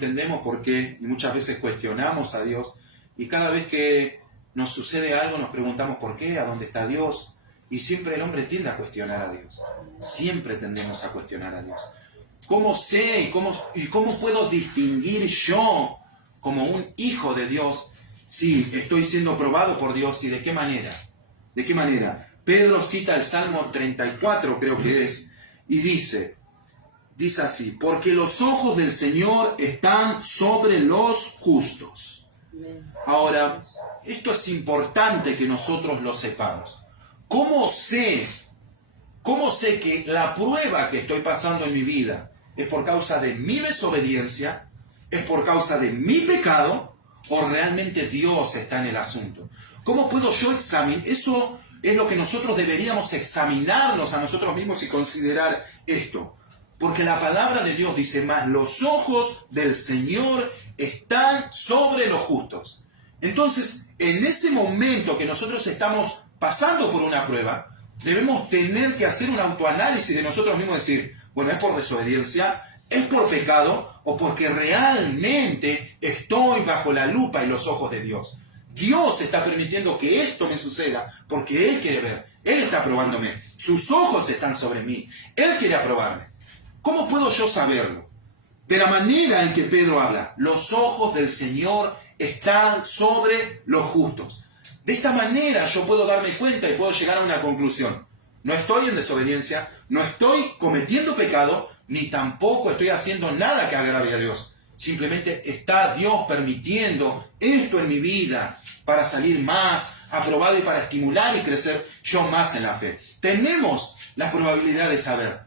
entendemos por qué y muchas veces cuestionamos a Dios y cada vez que nos sucede algo nos preguntamos por qué, a dónde está Dios, y siempre el hombre tiende a cuestionar a Dios. Siempre tendemos a cuestionar a Dios. ¿Cómo sé y cómo puedo distinguir yo como un hijo de Dios si estoy siendo probado por Dios y de qué manera? ¿De qué manera? Pedro cita el Salmo 34, creo que es, y dice así: porque los ojos del Señor están sobre los justos. Ahora, esto es importante que nosotros lo sepamos. ¿Cómo sé que la prueba que estoy pasando en mi vida es por causa de mi desobediencia, es por causa de mi pecado, o realmente Dios está en el asunto? ¿Cómo puedo yo examinar? Eso es lo que nosotros deberíamos examinarnos a nosotros mismos y considerar esto. Porque la palabra de Dios dice más: los ojos del Señor están sobre los justos. Entonces, en ese momento que nosotros estamos pasando por una prueba, debemos tener que hacer un autoanálisis de nosotros mismos y decir, bueno, ¿es por desobediencia? ¿Es por pecado? ¿O porque realmente estoy bajo la lupa y los ojos de Dios? Dios está permitiendo que esto me suceda porque Él quiere ver. Él está probándome. Sus ojos están sobre mí. Él quiere aprobarme. ¿Cómo puedo yo saberlo? De la manera en que Pedro habla: los ojos del Señor están sobre los justos. De esta manera yo puedo darme cuenta y puedo llegar a una conclusión. No estoy en desobediencia, no estoy cometiendo pecado, ni tampoco estoy haciendo nada que agrave a Dios. Simplemente está Dios permitiendo esto en mi vida para salir más aprobado y para estimular y crecer yo más en la fe. Tenemos la probabilidad de saber.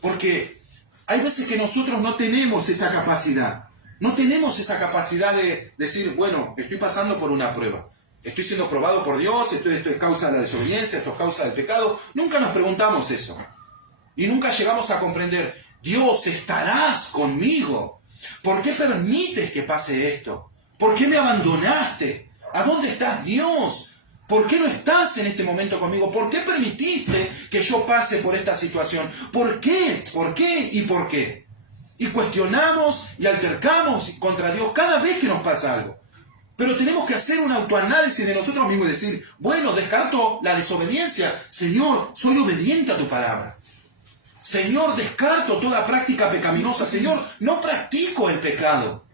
Porque hay veces que nosotros no tenemos esa capacidad. No tenemos esa capacidad de decir, bueno, estoy pasando por una prueba. Estoy siendo probado por Dios, esto es causa de la desobediencia, esto es causa del pecado. Nunca nos preguntamos eso. Y nunca llegamos a comprender, Dios, ¿estarás conmigo? ¿Por qué permites que pase esto? ¿Por qué me abandonaste? ¿A dónde estás, Dios? ¿Por qué no estás en este momento conmigo? ¿Por qué permitiste que yo pase por esta situación? ¿Por qué? ¿Por qué? ¿Y por qué? Y cuestionamos y altercamos contra Dios cada vez que nos pasa algo. Pero tenemos que hacer un autoanálisis de nosotros mismos y decir, bueno, descarto la desobediencia. Señor, soy obediente a tu palabra. Señor, descarto toda práctica pecaminosa. Señor, no practico el pecado.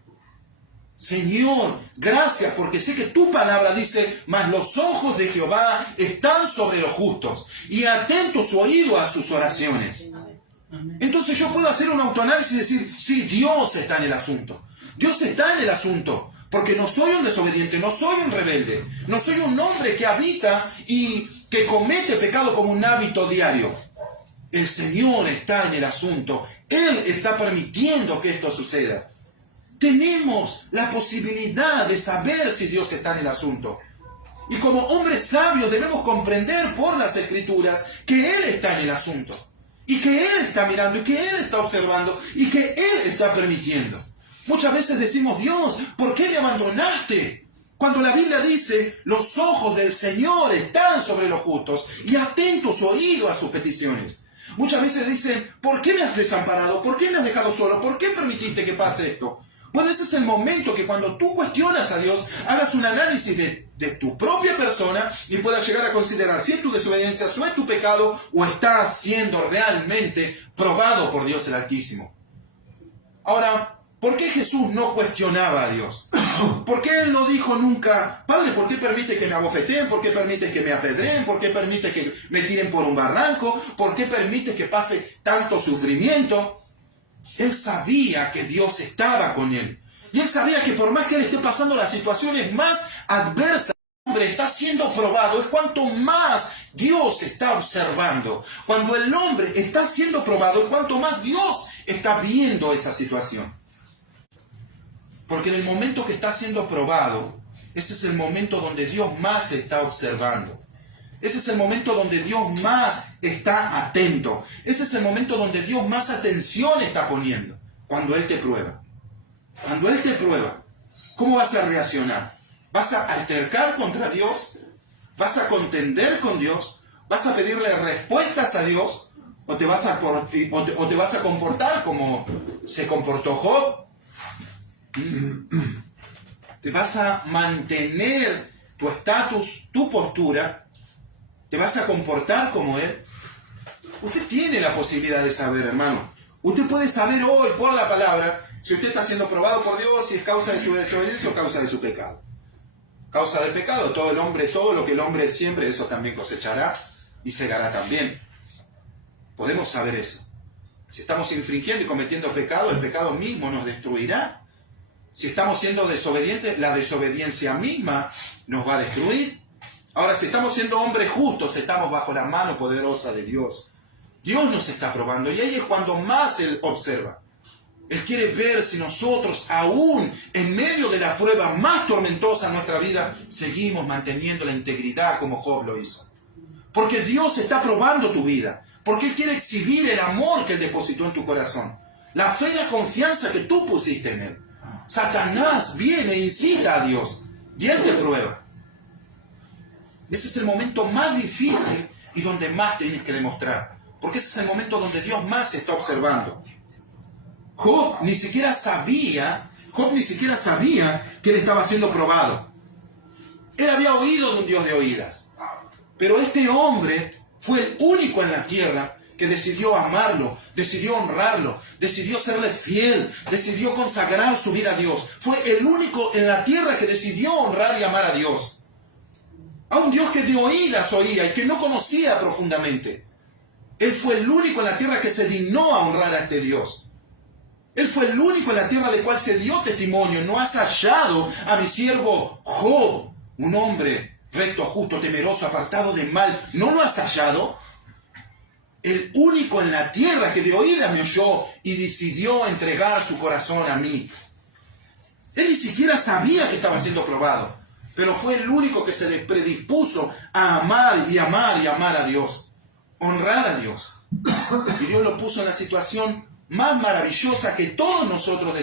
Señor, gracias porque sé que tu palabra dice, mas los ojos de Jehová están sobre los justos y atento su oído a sus oraciones. Entonces yo puedo hacer un autoanálisis y decir, sí, Dios está en el asunto. Dios está en el asunto. Porque no soy un desobediente, no soy un rebelde, no soy un hombre que habita y que comete pecado como un hábito diario. El Señor está en el asunto. Él está permitiendo que esto suceda. Tenemos la posibilidad de saber si Dios está en el asunto. Y como hombres sabios debemos comprender por las Escrituras que Él está en el asunto. Y que Él está mirando, y que Él está observando, y que Él está permitiendo. Muchas veces decimos, Dios, ¿por qué me abandonaste? Cuando la Biblia dice, los ojos del Señor están sobre los justos y atento su oído a sus peticiones. Muchas veces dicen, ¿por qué me has desamparado? ¿Por qué me has dejado solo? ¿Por qué permitiste que pase esto? Bueno, ese es el momento que cuando tú cuestionas a Dios, hagas un análisis de tu propia persona y puedas llegar a considerar si es tu desobediencia, si es tu pecado o estás siendo realmente probado por Dios el Altísimo. Ahora, ¿por qué Jesús no cuestionaba a Dios? ¿Por qué Él no dijo nunca, Padre, ¿por qué permite que me abofeteen? ¿Por qué permite que me apedreen? ¿Por qué permite que me tiren por un barranco? ¿Por qué permite que pase tanto sufrimiento? Él sabía que Dios estaba con él. Y él sabía que por más que él esté pasando las situaciones más adversas, el hombre está siendo probado. Es cuanto más Dios está observando. Cuando el hombre está siendo probado, es cuanto más Dios está viendo esa situación. Porque en el momento que está siendo probado, ese es el momento donde Dios más está observando. Ese es el momento donde Dios más está atento. Ese es el momento donde Dios más atención está poniendo. Cuando Él te prueba. Cuando Él te prueba, ¿cómo vas a reaccionar? ¿Vas a altercar contra Dios? ¿Vas a contender con Dios? ¿Vas a pedirle respuestas a Dios? ¿O te vas a comportar como se comportó Job? Te vas a mantener tu estatus, tu postura. Te vas a comportar como Él. Usted tiene la posibilidad de saber, hermano. Usted puede saber hoy por la palabra si usted está siendo probado por Dios, si es causa de su desobediencia o causa de su pecado. Causa del pecado, todo lo que el hombre siembre, eso también cosechará y segará también. Podemos saber eso. Si estamos infringiendo y cometiendo pecado, el pecado mismo nos destruirá. Si estamos siendo desobedientes, la desobediencia misma nos va a destruir. Ahora, si estamos siendo hombres justos, estamos bajo la mano poderosa de Dios. Dios nos está probando y ahí es cuando más Él observa. Él quiere ver si nosotros, aún en medio de la prueba más tormentosa en nuestra vida, seguimos manteniendo la integridad como Job lo hizo. Porque Dios está probando tu vida. Porque Él quiere exhibir el amor que Él depositó en tu corazón. La fe y la confianza que tú pusiste en Él. Satanás viene e incita a Dios y Él te prueba. Ese es el momento más difícil y donde más tienes que demostrar. Porque ese es el momento donde Dios más se está observando. Job ni siquiera sabía que él estaba siendo probado. Él había oído de un Dios de oídas. Pero este hombre fue el único en la tierra que decidió amarlo, decidió honrarlo, decidió serle fiel, decidió consagrar su vida a Dios. Fue el único en la tierra que decidió honrar y amar a Dios. A un Dios que de oídas oía y que no conocía profundamente. Él fue el único en la tierra que se dignó a honrar a este Dios. Él fue el único en la tierra del cual se dio testimonio. No has hallado a mi siervo Job, un hombre recto, justo, temeroso, apartado del mal. ¿No lo has hallado? El único en la tierra que de oídas me oyó y decidió entregar su corazón a mí. Él ni siquiera sabía que estaba siendo probado, pero fue el único que se predispuso a amar y amar y amar a Dios, honrar a Dios. Y Dios lo puso en la situación más maravillosa que todos nosotros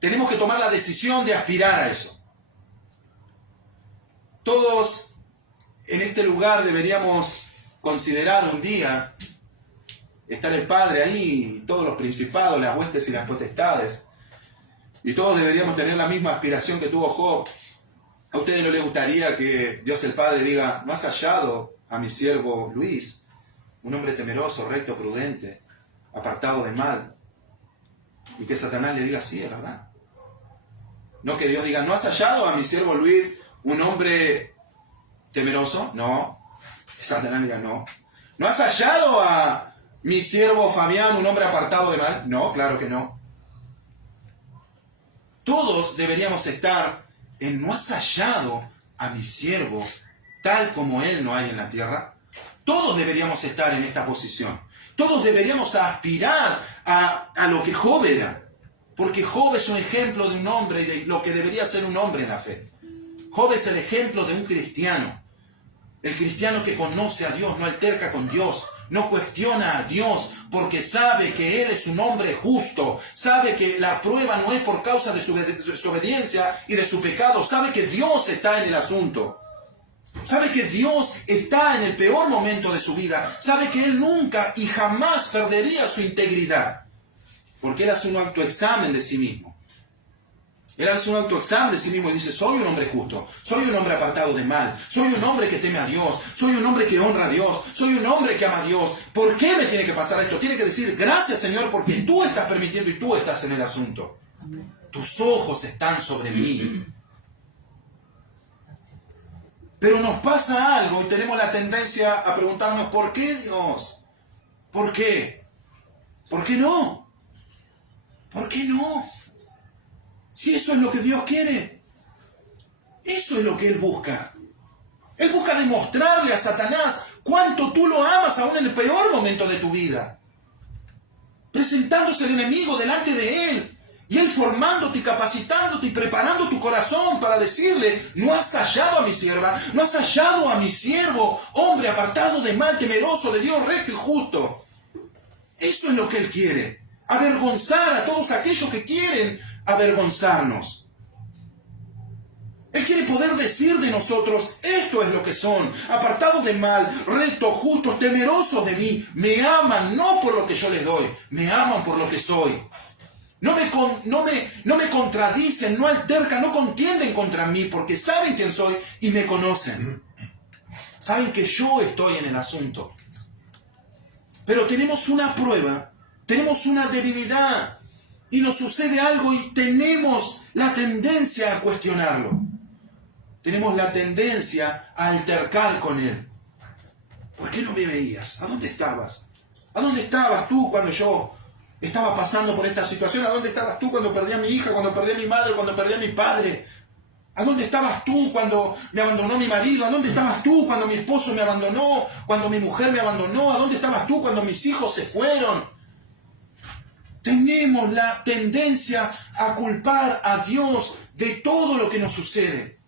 tenemos que tomar la decisión de aspirar a eso. Todos en este lugar deberíamos considerar un día estar el Padre ahí, todos los principados, las huestes y las potestades. Y todos deberíamos tener la misma aspiración que tuvo Job. ¿A ustedes no les gustaría que Dios el Padre diga, no has hallado a mi siervo Luis, un hombre temeroso, recto, prudente, apartado de mal? Y que Satanás le diga, sí, es verdad. No que Dios diga, ¿no has hallado a mi siervo Luis, un hombre temeroso? No. Satanás le diga, no. ¿No has hallado a mi siervo Fabián, un hombre apartado de mal? No, claro que no. Todos deberíamos estar en, ¿no has hallado a mi siervo tal como él no hay en la tierra? Todos deberíamos estar en esta posición. Todos deberíamos aspirar a lo que Job era. Porque Job es un ejemplo de un hombre y de lo que debería ser un hombre en la fe. Job es el ejemplo de un cristiano. El cristiano que conoce a Dios, no alterca con Dios, no cuestiona a Dios, porque sabe que Él es un hombre justo, sabe que la prueba no es por causa de su desobediencia y de su pecado, sabe que Dios está en el asunto, sabe que Dios está en el peor momento de su vida, sabe que Él nunca y jamás perdería su integridad, porque Él hace un autoexamen de sí mismo. Él hace un autoexamen de sí mismo y dice, soy un hombre justo, soy un hombre apartado de mal, soy un hombre que teme a Dios, soy un hombre que honra a Dios, soy un hombre que ama a Dios. ¿Por qué me tiene que pasar esto? Tiene que decir, gracias Señor, porque tú estás permitiendo y tú estás en el asunto. Tus ojos están sobre mí. Pero nos pasa algo y tenemos la tendencia a preguntarnos, ¿por qué Dios? ¿Por qué? ¿Por qué no? ¿Por qué no? Si eso es lo que Dios quiere, eso es lo que Él busca. Él busca demostrarle a Satanás cuánto tú lo amas aún en el peor momento de tu vida. Presentándose el enemigo delante de Él. Y Él formándote y capacitándote y preparando tu corazón para decirle, no has hallado a mi sierva, no has hallado a mi siervo, hombre apartado de mal, temeroso de Dios, recto y justo. Eso es lo que Él quiere. Avergonzar a todos aquellos que quieren avergonzarnos. Él quiere poder decir de nosotros, esto es lo que son, apartados de mal, rectos, justos, temerosos de mí, me aman no por lo que yo les doy, me aman por lo que soy. No me contradicen, no altercan, no contienden contra mí, porque saben quién soy y me conocen. Saben que yo estoy en el asunto. Pero tenemos una prueba, tenemos una debilidad, y nos sucede algo y tenemos la tendencia a cuestionarlo. Tenemos la tendencia a altercar con él. ¿Por qué no me veías? ¿A dónde estabas? ¿A dónde estabas tú cuando yo estaba pasando por esta situación? ¿A dónde estabas tú cuando perdí a mi hija, cuando perdí a mi madre, cuando perdí a mi padre? ¿A dónde estabas tú cuando me abandonó mi marido? ¿A dónde estabas tú cuando mi esposo me abandonó? ¿Cuando mi mujer me abandonó? ¿A dónde estabas tú cuando mis hijos se fueron? Tenemos la tendencia a culpar a Dios de todo lo que nos sucede.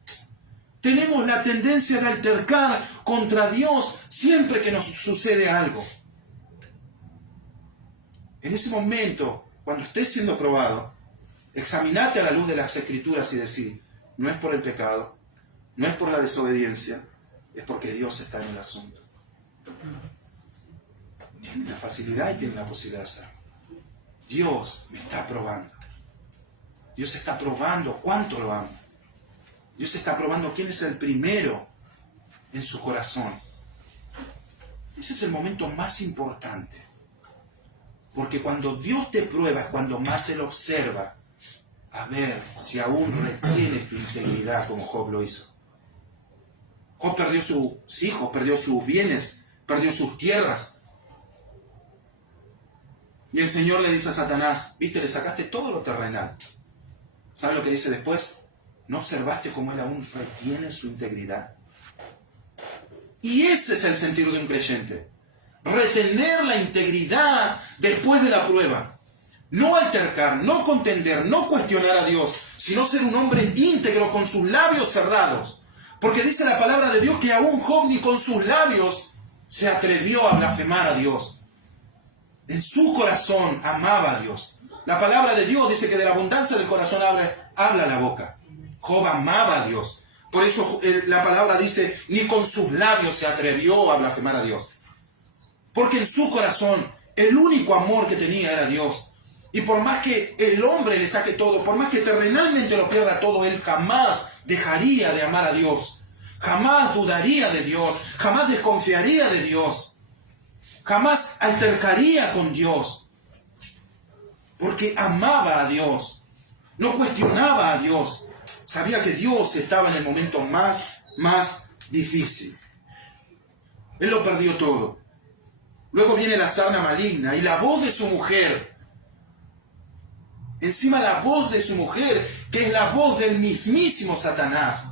Tenemos la tendencia de altercar contra Dios siempre que nos sucede algo. En ese momento, cuando estés siendo probado, examinate a la luz de las Escrituras y decir, no es por el pecado, no es por la desobediencia, es porque Dios está en el asunto. Tiene la facilidad y tiene la posibilidad de hacerlo. Dios me está probando. Dios está probando cuánto lo amo. Dios está probando quién es el primero en su corazón. Ese es el momento más importante. Porque cuando Dios te prueba es cuando más Él observa a ver si aún retienes tu integridad como Job lo hizo. Job perdió sus hijos, perdió sus bienes, perdió sus tierras. Y el Señor le dice a Satanás, viste, le sacaste todo lo terrenal. ¿Sabe lo que dice después? ¿No observaste cómo él aún retiene su integridad? Y ese es el sentido de un creyente. Retener la integridad después de la prueba. No altercar, no contender, no cuestionar a Dios, sino ser un hombre íntegro con sus labios cerrados. Porque dice la palabra de Dios que aún Job ni con sus labios se atrevió a blasfemar a Dios. En su corazón amaba a Dios. La palabra de Dios dice que de la abundancia del corazón habla la boca. Job amaba a Dios. Por eso la palabra dice, ni con sus labios se atrevió a blasfemar a Dios. Porque en su corazón el único amor que tenía era Dios. Y por más que el hombre le saque todo, por más que terrenalmente lo pierda todo, él jamás dejaría de amar a Dios. Jamás dudaría de Dios. Jamás desconfiaría de Dios. Jamás altercaría con Dios. Porque amaba a Dios. No cuestionaba a Dios. Sabía que Dios estaba en el momento más difícil. Él lo perdió todo. Luego viene la sarna maligna y la voz de su mujer. Encima la voz de su mujer, que es la voz del mismísimo Satanás,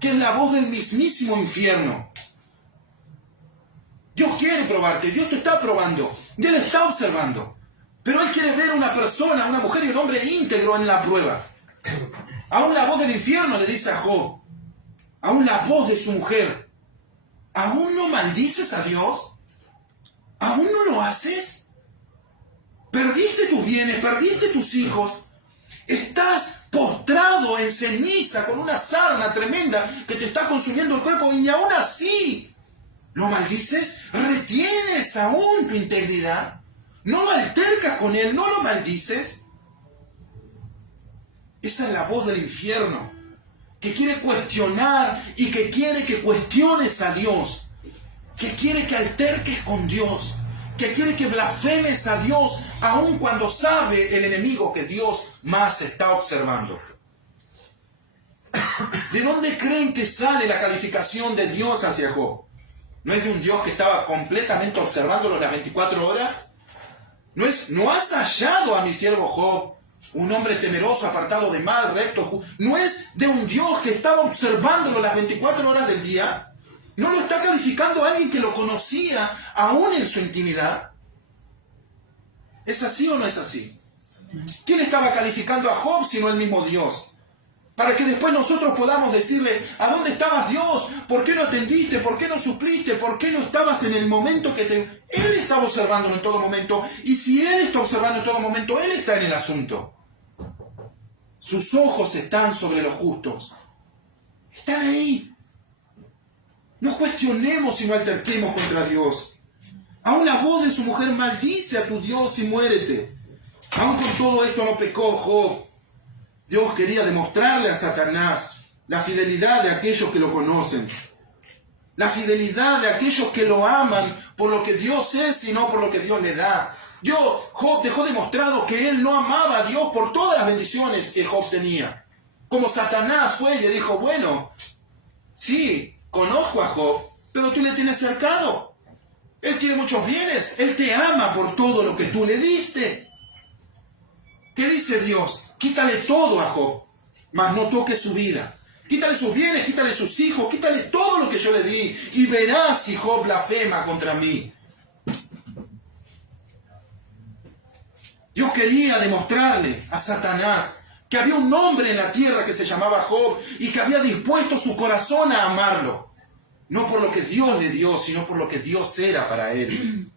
que es la voz del mismísimo infierno. Dios quiere probarte, Dios te está probando, y Él está observando. Pero Él quiere ver una persona, una mujer y un hombre íntegro en la prueba. Aún la voz del infierno le dice a Job, aún la voz de su mujer, ¿aún no maldices a Dios? ¿Aún no lo haces? Perdiste tus bienes, perdiste tus hijos. Estás postrado en ceniza con una sarna tremenda que te está consumiendo el cuerpo y aún así ¿lo maldices? ¿Retienes aún tu integridad? ¿No lo altercas con él? ¿No lo maldices? Esa es la voz del infierno, que quiere cuestionar y que quiere que cuestiones a Dios, que quiere que alterques con Dios, que quiere que blasfemes a Dios, aun cuando sabe el enemigo que Dios más está observando. ¿De dónde creen que sale la calificación de Dios hacia Job? ¿No es de un Dios que estaba completamente observándolo las 24 horas? ¿No has hallado a mi siervo Job, un hombre temeroso, apartado de mal, recto? ¿No es de un Dios que estaba observándolo las 24 horas del día? ¿No lo está calificando a alguien que lo conocía aún en su intimidad? ¿Es así o no es así? ¿Quién estaba calificando a Job sino el mismo Dios? Para que después nosotros podamos decirle, ¿a dónde estabas, Dios? ¿Por qué no atendiste? ¿Por qué no supliste? ¿Por qué no estabas en el momento que te... Él estaba observándolo en todo momento. Y si Él está observando en todo momento, Él está en el asunto. Sus ojos están sobre los justos. Están ahí. No cuestionemos y no alterquemos contra Dios. Aún la voz de su mujer maldice a tu Dios y muérete. Aún con todo esto no pecó Job. Dios quería demostrarle a Satanás la fidelidad de aquellos que lo conocen. La fidelidad de aquellos que lo aman por lo que Dios es y no por lo que Dios le da. Job dejó demostrado que él no amaba a Dios por todas las bendiciones que Job tenía. Como Satanás fue y le dijo, bueno, sí, conozco a Job, pero tú le tienes cercado. Él tiene muchos bienes, él te ama por todo lo que tú le diste. ¿Qué dice Dios? Quítale todo a Job, mas no toques su vida. Quítale sus bienes, quítale sus hijos, quítale todo lo que yo le di y verás si Job blasfema contra mí. Dios quería demostrarle a Satanás que había un hombre en la tierra que se llamaba Job y que había dispuesto su corazón a amarlo. No por lo que Dios le dio, sino por lo que Dios era para él.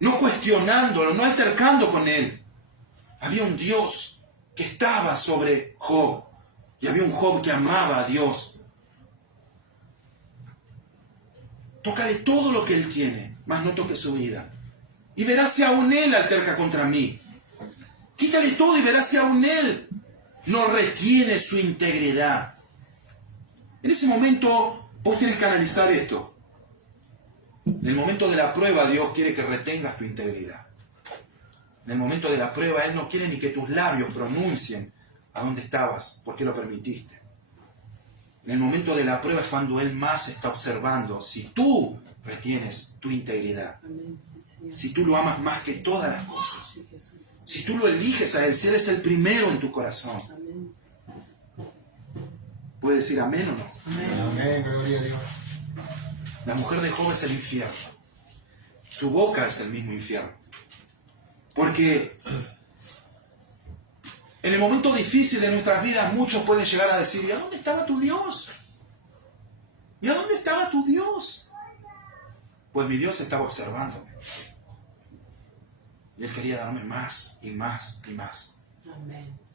No cuestionándolo, no altercando con él. Había un Dios que estaba sobre Job. Y había un Job que amaba a Dios. Tócale todo lo que él tiene, mas no toque su vida. Y verás si aún él alterca contra mí. Quítale todo y verás si aún él no retiene su integridad. En ese momento vos tienes que analizar esto. En el momento de la prueba Dios quiere que retengas tu integridad. En el momento de la prueba Él no quiere ni que tus labios pronuncien a dónde estabas, porque lo permitiste. En el momento de la prueba es cuando Él más está observando si tú retienes tu integridad. Si tú lo amas más que todas las cosas. Si tú lo eliges a Él, si Él es el primero en tu corazón. ¿Puede decir amén o no? Amén, gloria a Dios. La mujer de Job es el infierno. Su boca es el mismo infierno. Porque en el momento difícil de nuestras vidas muchos pueden llegar a decir, ¿y a dónde estaba tu Dios? ¿Y a dónde estaba tu Dios? Pues mi Dios estaba observándome. Y Él quería darme más y más y más.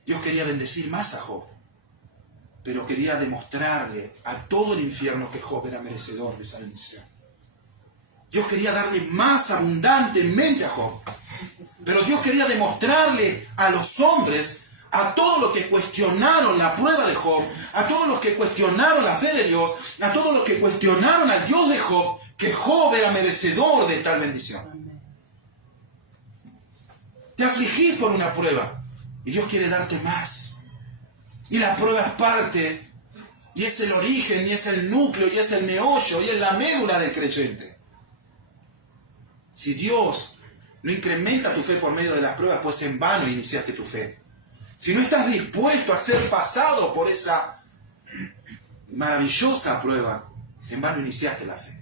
Dios quería bendecir más a Job. Pero quería demostrarle a todo el infierno que Job era merecedor de esa bendición. Dios quería darle más abundantemente a Job. Pero Dios quería demostrarle a los hombres, a todos los que cuestionaron la prueba de Job, a todos los que cuestionaron la fe de Dios, a todos los que cuestionaron al Dios de Job, que Job era merecedor de tal bendición. Te afligís por una prueba y Dios quiere darte más. Y la prueba es parte, y es el origen, y es el núcleo, y es el meollo, y es la médula del creyente. Si Dios no incrementa tu fe por medio de las pruebas, pues en vano iniciaste tu fe. Si no estás dispuesto a ser pasado por esa maravillosa prueba, en vano iniciaste la fe.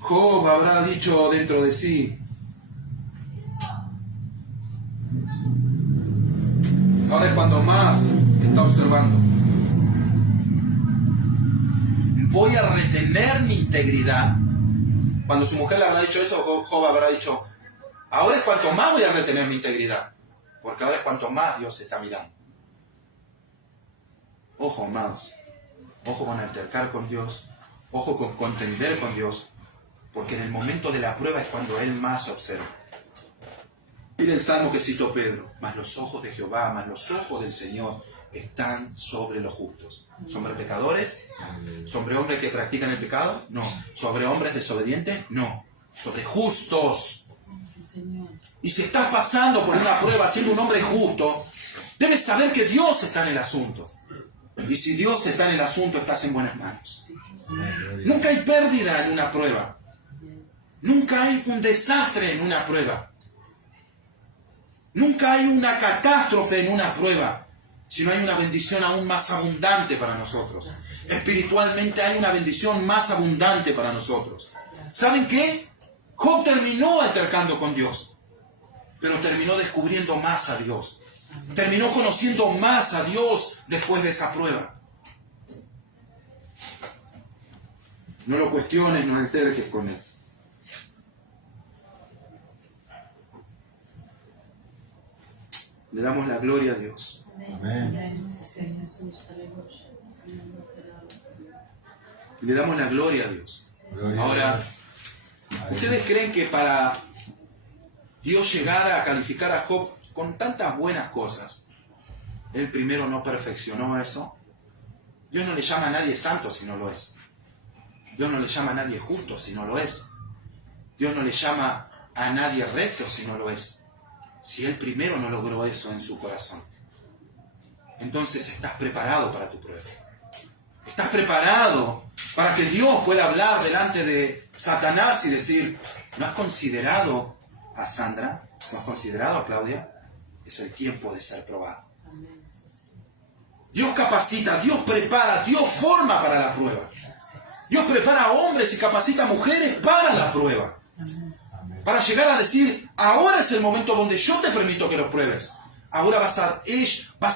Job habrá dicho dentro de sí, ahora es cuando más está observando. Voy a retener mi integridad. Cuando su mujer le habrá dicho eso, Job habrá dicho, ahora es cuanto más voy a retener mi integridad. Porque ahora es cuanto más Dios está mirando. Ojo, amados. Ojo con altercar con Dios. Ojo con contender con Dios. Porque en el momento de la prueba es cuando Él más observa. Mira el salmo que citó Pedro. Mas los ojos de Jehová, mas los ojos del Señor están sobre los justos. ¿Sobre pecadores? No. ¿Sobre hombres que practican el pecado? No. ¿Sobre hombres desobedientes? No. Sobre justos. Y si estás pasando por una prueba siendo un hombre justo, debes saber que Dios está en el asunto. Y si Dios está en el asunto, estás en buenas manos. Nunca hay pérdida en una prueba. Nunca hay un desastre en una prueba. Nunca hay una catástrofe en una prueba, sino hay una bendición aún más abundante para nosotros. Espiritualmente hay una bendición más abundante para nosotros. ¿Saben qué? Job terminó altercando con Dios, pero terminó descubriendo más a Dios. Terminó conociendo más a Dios después de esa prueba. No lo cuestiones, no alterques con Él. Le damos la gloria a Dios. Amén. Le damos la gloria a Dios. Gloria a Ahora, Dios. ¿Ustedes creen que para Dios llegara a calificar a Job con tantas buenas cosas, él primero no perfeccionó eso? Dios no le llama a nadie santo si no lo es. Dios no le llama a nadie justo si no lo es. Dios no le llama a nadie recto si no lo es. Si él primero no logró eso en su corazón. Entonces estás preparado para tu prueba. Estás preparado para que Dios pueda hablar delante de Satanás y decir: ¿no has considerado a Sandra? ¿No has considerado a Claudia? Es el tiempo de ser probado. Dios capacita, Dios prepara, Dios forma para la prueba. Dios prepara a hombres y capacita a mujeres para la prueba. Para llegar a decir: ahora es el momento donde yo te permito que lo pruebes. Ahora vas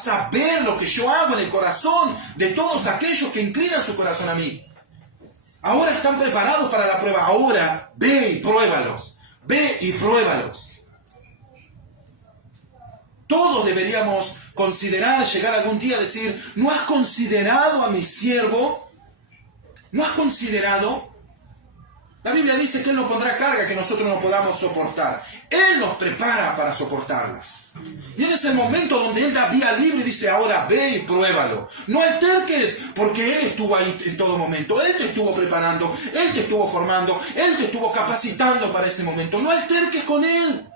a ver lo que yo hago en el corazón de todos aquellos que inclinan su corazón a mí. Ahora están preparados para la prueba. Ahora ve y pruébalos. Ve y pruébalos. Todos deberíamos considerar, llegar algún día a decir: ¿no has considerado a mi siervo? ¿No has considerado? La Biblia dice que Él nos pondrá carga que nosotros no podamos soportar. Él nos prepara para soportarlas. Y en ese momento donde Él da vía libre y dice: ahora ve y pruébalo. No alterques, porque Él estuvo ahí en todo momento. Él te estuvo preparando, Él te estuvo formando, Él te estuvo capacitando para ese momento. No alterques con Él.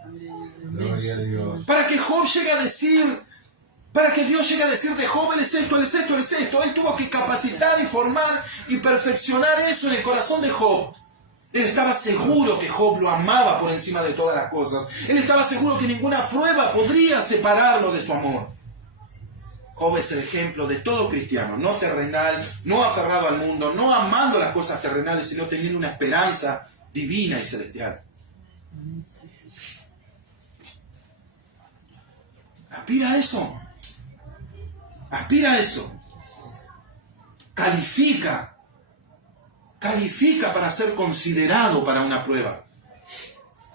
Gloria a Dios. Para que Job llegue a decir, para que Dios llegue a decir de Job: Él es esto, Él es esto, Él es esto. Él tuvo que capacitar y formar y perfeccionar eso en el corazón de Job. Él estaba seguro que Job lo amaba por encima de todas las cosas. Él estaba seguro que ninguna prueba podría separarlo de su amor. Job es el ejemplo de todo cristiano, no terrenal, no aferrado al mundo, no amando las cosas terrenales, sino teniendo una esperanza divina y celestial. Aspira a eso. Aspira a eso. Califica para ser considerado para una prueba.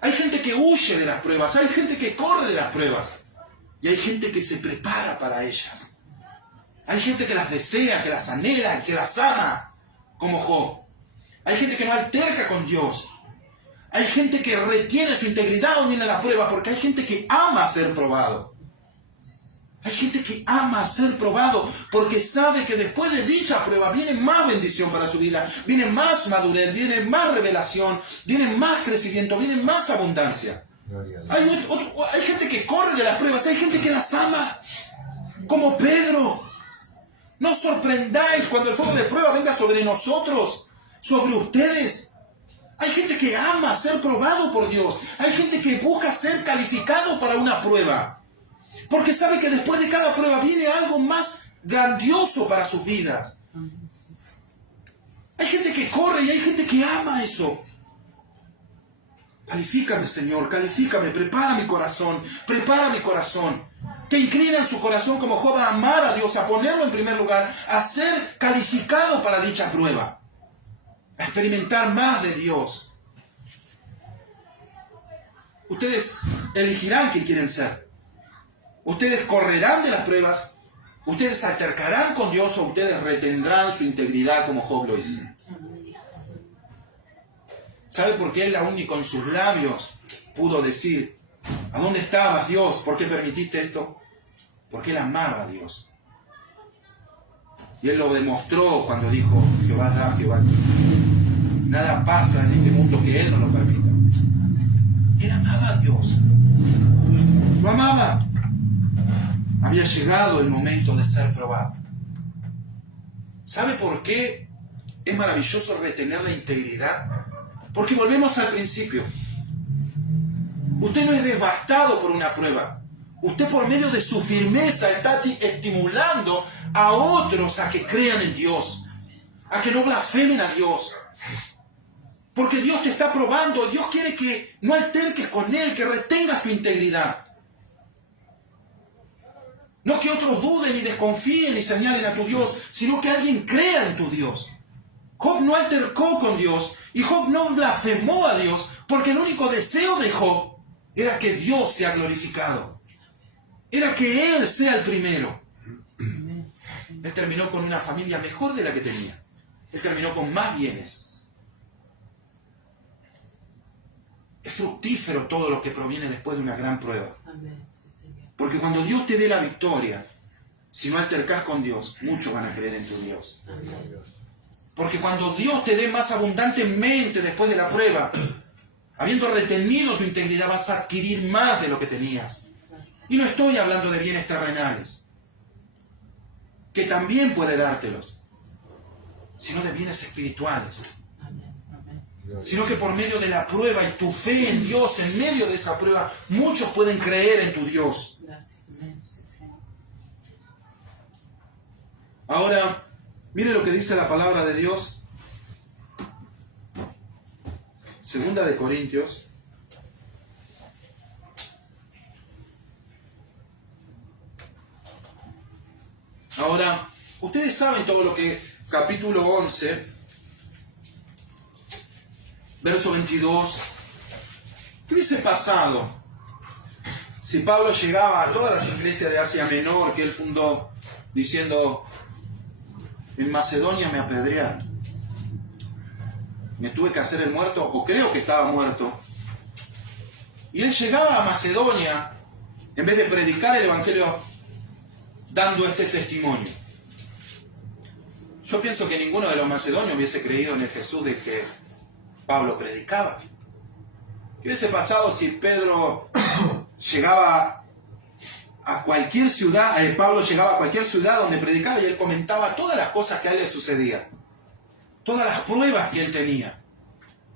Hay gente que huye de las pruebas, hay gente que corre de las pruebas, y hay gente que se prepara para ellas. Hay gente que las desea, que las anhela, que las ama, como Job. Hay gente que no alterca con Dios. Hay gente que retiene su integridad o viene a la prueba, porque hay gente que ama ser probado. Hay gente que ama ser probado porque sabe que después de dicha prueba viene más bendición para su vida, viene más madurez, viene más revelación, viene más crecimiento, viene más abundancia. Hay gente que corre de las pruebas, hay gente que las ama, como Pedro. No os sorprendáis cuando el fuego de prueba venga sobre nosotros, sobre ustedes. Hay gente que ama ser probado por Dios, hay gente que busca ser calificado para una prueba. Porque sabe que después de cada prueba viene algo más grandioso para sus vidas. Hay gente que corre y hay gente que ama eso. Califícame, Señor, califícame, prepara mi corazón, que inclinan su corazón como Job a amar a Dios, a ponerlo en primer lugar, a ser calificado para dicha prueba, a experimentar más de Dios. Ustedes elegirán qué quieren ser. Ustedes correrán de las pruebas, ustedes se altercarán con Dios o ustedes retendrán su integridad como Job lo hizo. ¿Sabe por qué él aún ni con sus labios pudo decir: ¿a dónde estabas, Dios? ¿Por qué permitiste esto? Porque él amaba a Dios. Y él lo demostró cuando dijo: Jehová da, Jehová quita. Nada pasa en este mundo que él no lo permita. Él amaba a Dios. Lo amaba. Había llegado el momento de ser probado. ¿Sabe por qué es maravilloso retener la integridad? Porque volvemos al principio. Usted no es devastado por una prueba. Usted, por medio de su firmeza, está estimulando a otros a que crean en Dios, a que no blasfemen a Dios. Porque Dios te está probando. Dios quiere que no alterques con Él, que retengas tu integridad. No que otros duden y desconfíen y señalen a tu Dios, sino que alguien crea en tu Dios. Job no altercó con Dios y Job no blasfemó a Dios, porque el único deseo de Job era que Dios sea glorificado. Era que Él sea el primero. Él terminó con una familia mejor de la que tenía. Él terminó con más bienes. Es fructífero todo lo que proviene después de una gran prueba. Amén. Sí, Señor. Porque cuando Dios te dé la victoria, si no altercás con Dios, muchos van a creer en tu Dios. Amén. Porque cuando Dios te dé más abundantemente después de la prueba, habiendo retenido tu integridad, vas a adquirir más de lo que tenías. Y no estoy hablando de bienes terrenales, que también puede dártelos, sino de bienes espirituales. Amén. Amén. Sino que por medio de la prueba y tu fe en Dios, en medio de esa prueba, muchos pueden creer en tu Dios. Gracias. Amén. Sí, Señor. Ahora, mire lo que dice la palabra de Dios. Segunda de Corintios. Ahora, ustedes saben todo lo que capítulo 11, verso 22, ¿qué hubiese pasado si Pablo llegaba a todas las iglesias de Asia Menor que él fundó diciendo, en Macedonia me apedrearon, me tuve que hacer el muerto, o creo que estaba muerto, y él llegaba a Macedonia en vez de predicar el evangelio dando este testimonio? Yo pienso que ninguno de los macedonios hubiese creído en el Jesús de que Pablo predicaba. ¿Qué hubiese pasado si Pedro llegaba a cualquier ciudad, Pablo llegaba a cualquier ciudad donde predicaba y él comentaba todas las cosas que a él le sucedían, todas las pruebas que él tenía?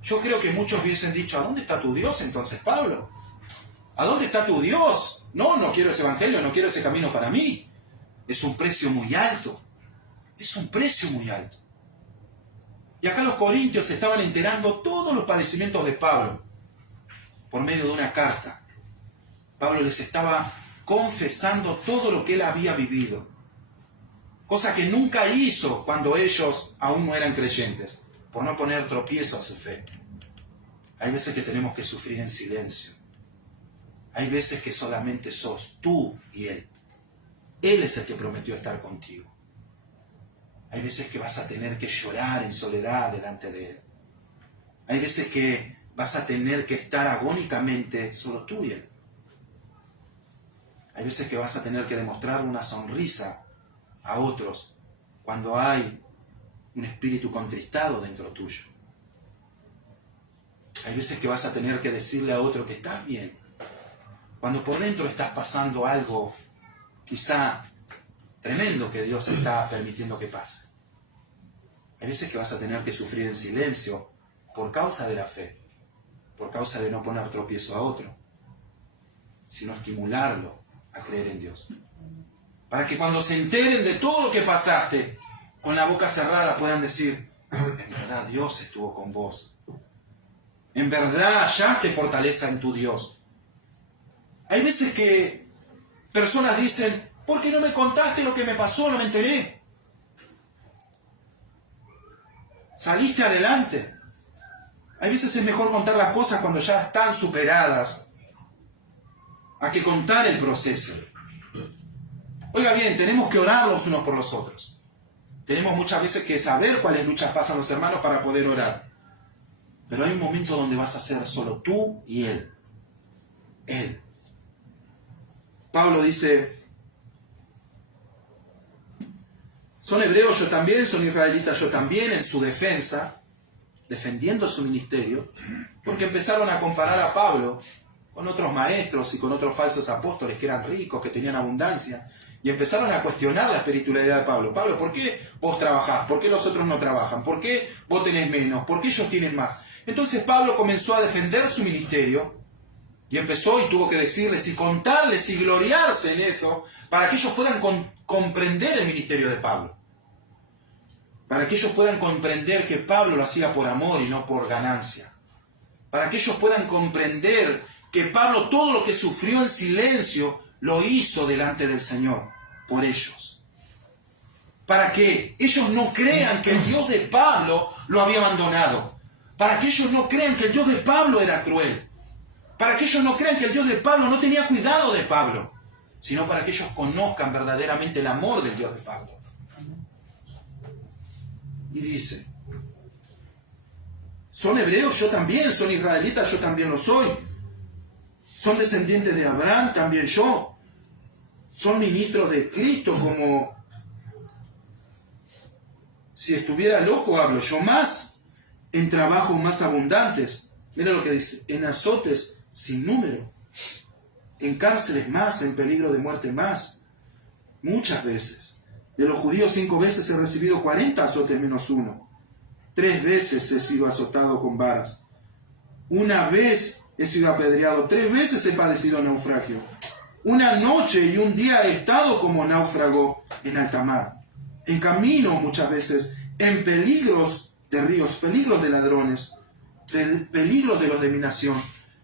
Yo creo que muchos hubiesen dicho, ¿a dónde está tu Dios entonces, Pablo? ¿A dónde está tu Dios? No quiero ese evangelio, no quiero ese camino para mí. Es un precio muy alto. Es un precio muy alto. Y acá los corintios se estaban enterando todos los padecimientos de Pablo por medio de una carta. Pablo les estaba confesando todo lo que él había vivido. Cosa que nunca hizo cuando ellos aún no eran creyentes, por no poner tropiezo a su fe. Hay veces que tenemos que sufrir en silencio. Hay veces que solamente sos tú y Él. Él es el que prometió estar contigo. Hay veces que vas a tener que llorar en soledad delante de Él. Hay veces que vas a tener que estar agónicamente solo tú y Él. Hay veces que vas a tener que demostrar una sonrisa a otros cuando hay un espíritu contristado dentro tuyo. Hay veces que vas a tener que decirle a otro que estás bien, cuando por dentro estás pasando algo quizá tremendo que Dios está permitiendo que pase. Hay veces que vas a tener que sufrir en silencio por causa de la fe, por causa de no poner tropiezo a otro, sino estimularlo a creer en Dios. Para que cuando se enteren de todo lo que pasaste, con la boca cerrada puedan decir, en verdad Dios estuvo con vos. En verdad hallaste fortaleza en tu Dios. Hay veces que personas dicen, ¿por qué no me contaste lo que me pasó? No me enteré. Saliste adelante. Hay veces es mejor contar las cosas cuando ya están superadas, a que contar el proceso. Oiga bien, tenemos que orar los unos por los otros. Tenemos muchas veces que saber cuáles luchas pasan los hermanos para poder orar. Pero hay un momento donde vas a ser solo tú y Él. Él. Pablo dice, son hebreos yo también, son israelitas yo también, en su defensa, defendiendo su ministerio, porque empezaron a comparar a Pablo con otros maestros y con otros falsos apóstoles que eran ricos, que tenían abundancia, y empezaron a cuestionar la espiritualidad de Pablo. Pablo, ¿por qué vos trabajás? ¿Por qué los otros no trabajan? ¿Por qué vos tenés menos? ¿Por qué ellos tienen más? Entonces Pablo comenzó a defender su ministerio y empezó y tuvo que decirles y contarles y gloriarse en eso para que ellos puedan comprender el ministerio de Pablo. Para que ellos puedan comprender que Pablo lo hacía por amor y no por ganancia. Para que ellos puedan comprender que Pablo todo lo que sufrió en silencio lo hizo delante del Señor, por ellos. Para que ellos no crean que el Dios de Pablo lo había abandonado. Para que ellos no crean que el Dios de Pablo era cruel. Para que ellos no crean que el Dios de Pablo no tenía cuidado de Pablo. Sino para que ellos conozcan verdaderamente el amor del Dios de Pablo. Y dice, Son hebreos, yo también. Son israelitas, yo también lo soy. Son descendientes de Abraham, también yo. Son ministros de Cristo, como si estuviera loco hablo. Yo más, en trabajos más abundantes. Mira lo que dice, en azotes sin número. En cárceles más, en peligro de muerte más. Muchas veces. De los judíos 5 veces he recibido 40 azotes menos 1. 3 veces he sido azotado con varas. 1 vez he sido apedreado. 3 veces he padecido naufragio. 1 noche y 1 día he estado como náufrago en alta mar. En camino muchas veces, en peligros de ríos, peligros de ladrones, peligros de los de mi nación,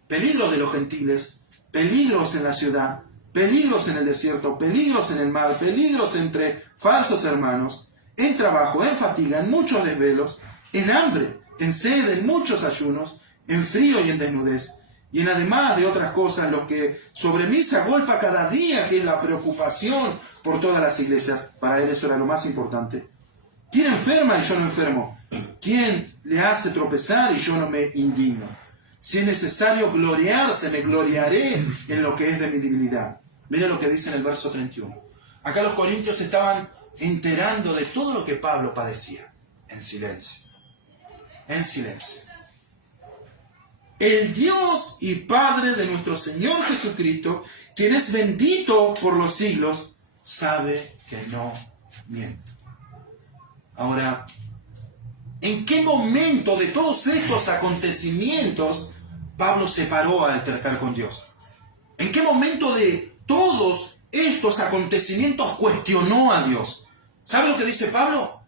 peligros de los gentiles, peligros en la ciudad, peligros en el desierto, peligros en el mar, peligros entre falsos hermanos, en trabajo, en fatiga, en muchos desvelos, en hambre, en sed, en muchos ayunos, en frío y en desnudez, y en además de otras cosas, lo que sobre mí se agolpa cada día, que es la preocupación por todas las iglesias. Para él eso era lo más importante. ¿Quién enferma y yo no enfermo? ¿Quién le hace tropezar y yo no me indigno? Si es necesario gloriarse, me gloriaré en lo que es de mi debilidad. Mira lo que dice en el verso 31. Acá los corintios se estaban enterando de todo lo que Pablo padecía. En silencio. En silencio. El Dios y Padre de nuestro Señor Jesucristo, quien es bendito por los siglos, sabe que no miento. Ahora, ¿en qué momento de todos estos acontecimientos Pablo se paró a altercar con Dios? ¿En qué momento de todos estos acontecimientos cuestionó a Dios? ¿Sabe lo que dice Pablo?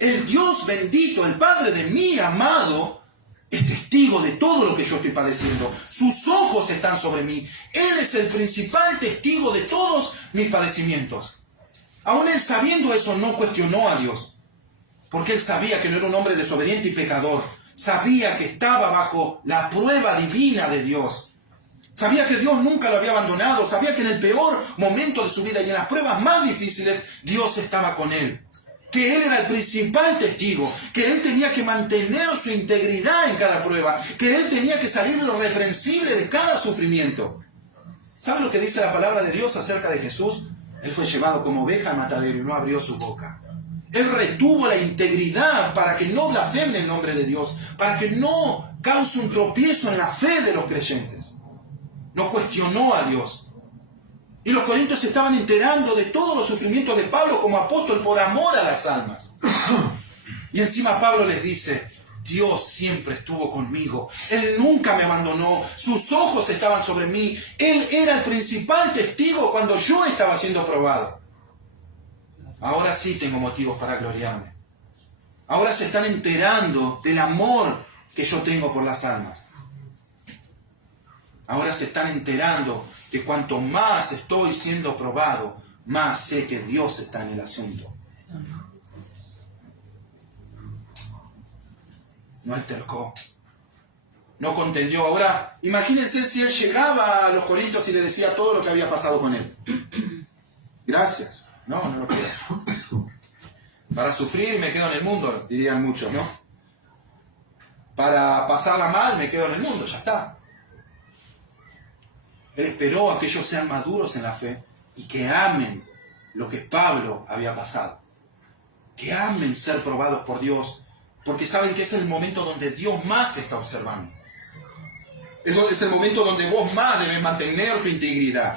El Dios bendito, el Padre de mi amado, es testigo de todo lo que yo estoy padeciendo. Sus ojos están sobre mí. Él es el principal testigo de todos mis padecimientos. Aún él, sabiendo eso, no cuestionó a Dios. Porque él sabía que no era un hombre desobediente y pecador. Sabía que estaba bajo la prueba divina de Dios. Sabía que Dios nunca lo había abandonado. Sabía que en el peor momento de su vida y en las pruebas más difíciles, Dios estaba con él. Que él era el principal testigo, que él tenía que mantener su integridad en cada prueba, que él tenía que salir irreprensible de cada sufrimiento. ¿Sabe lo que dice la palabra de Dios acerca de Jesús? Él fue llevado como oveja al matadero y no abrió su boca. Él retuvo la integridad para que no blasfeme el nombre de Dios, para que no cause un tropiezo en la fe de los creyentes. No cuestionó a Dios. Y los corintios se estaban enterando de todos los sufrimientos de Pablo como apóstol por amor a las almas. Y encima Pablo les dice, Dios siempre estuvo conmigo. Él nunca me abandonó. Sus ojos estaban sobre mí. Él era el principal testigo cuando yo estaba siendo probado. Ahora sí tengo motivos para gloriarme. Ahora se están enterando del amor que yo tengo por las almas. Ahora se están enterando que cuanto más estoy siendo probado, más sé que Dios está en el asunto. No altercó. No contendió. Ahora, imagínense si él llegaba a los corintios y le decía todo lo que había pasado con él. Gracias. No lo creo. Para sufrir me quedo en el mundo, dirían muchos, ¿no? Para pasarla mal me quedo en el mundo, ya está. Él esperó a que ellos sean maduros en la fe y que amen lo que Pablo había pasado. Que amen ser probados por Dios, porque saben que es el momento donde Dios más está observando. Eso es el momento donde vos más debes mantener tu integridad.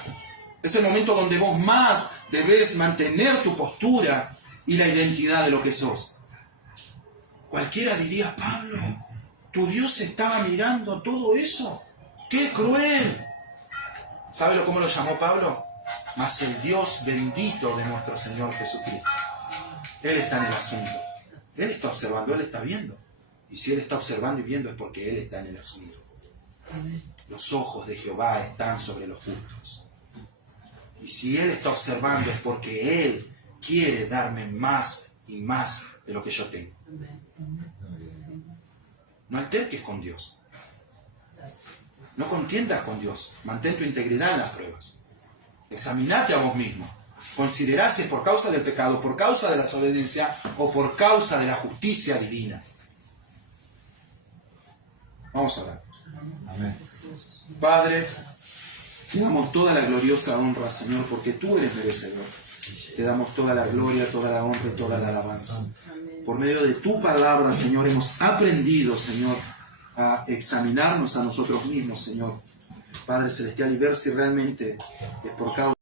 Es el momento donde vos más debes mantener tu postura y la identidad de lo que sos. Cualquiera diría, Pablo, ¿tu Dios estaba mirando todo eso? ¡Qué cruel! ¿Sabe cómo lo llamó Pablo? Mas el Dios bendito de nuestro Señor Jesucristo. Él está en el asunto. Él está observando, Él está viendo. Y si Él está observando y viendo es porque Él está en el asunto. Los ojos de Jehová están sobre los justos. Y si Él está observando es porque Él quiere darme más y más de lo que yo tengo. No alterques con Dios. No contiendas con Dios. Mantén tu integridad en las pruebas. Examinate a vos mismo. Considerá si es por causa del pecado, por causa de la desobediencia o por causa de la justicia divina. Vamos a orar. Amén. Padre, te damos toda la gloriosa honra, Señor, porque tú eres merecedor. Te damos toda la gloria, toda la honra y toda la alabanza. Por medio de tu palabra, Señor, hemos aprendido, Señor, a examinarnos a nosotros mismos, Señor. Padre Celestial, y ver si realmente es por causa